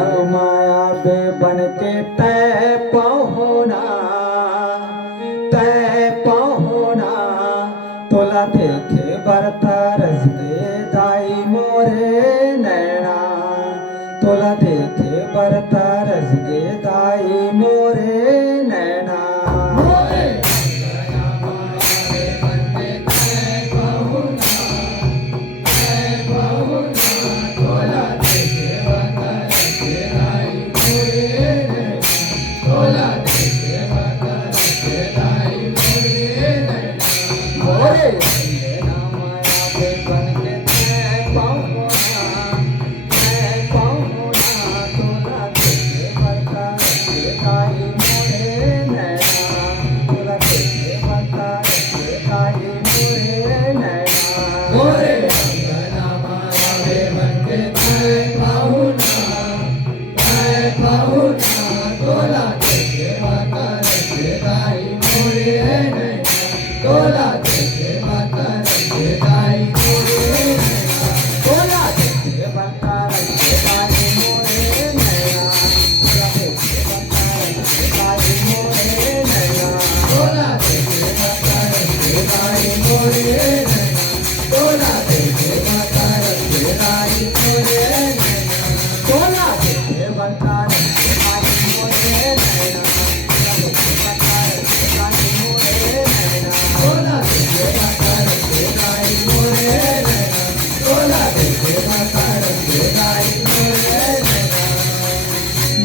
माया पे बन के तय पहुना तोला देखे बरतरस के दाई मोरे नैना तोला देखे बरतरस के दाई मोरे नैना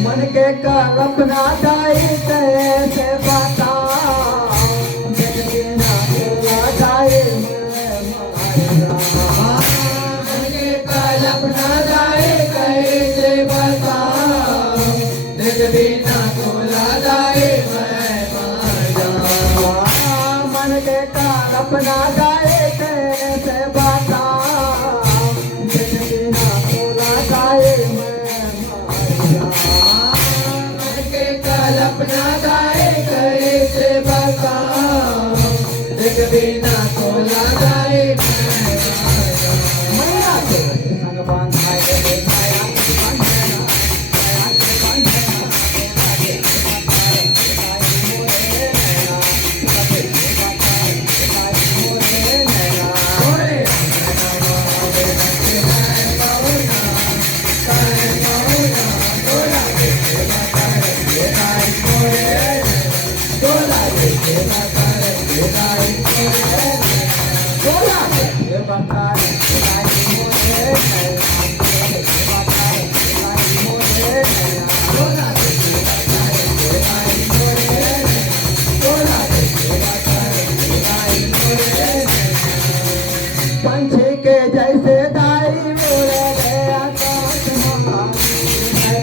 मन के कल्पना दाई कैसे बता बिना तोला दाई मन के कल्पना दाई कैसे बता बिना तोला दाई मन के कल्पना दाई कैसे बता बिना तोला दाई कल्पना गाए करे से बताओ देख बिना तोला गाए मैया के संग बांधाए रे माया पंछी के जैसे दाई उड़ गया आकाश में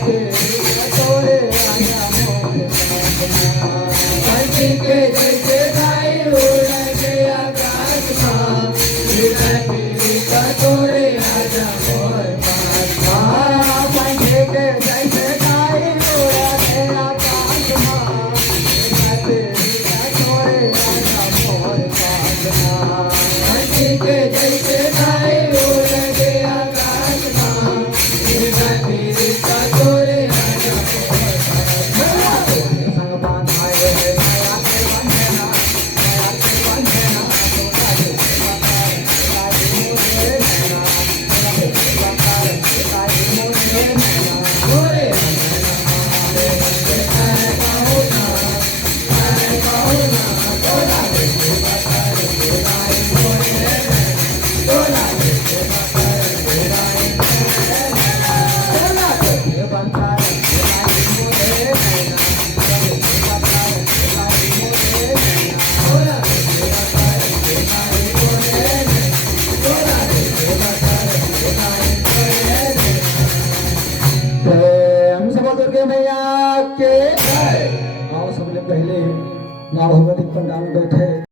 पंछी के जैसे दाई उड़ गया आकाश तोड़े आजा मोर पास पंछी के जैसे दाई उड़ गया आकाश तोड़े आजा मोर पास पंछी के जैसे दाई उड़ गया आकाश तोड़े आजा संग बांधाए रे माया के बंधना माया के बंधना मैया के आओ सबले पहले माँ भगवती पंडाल में बैठे।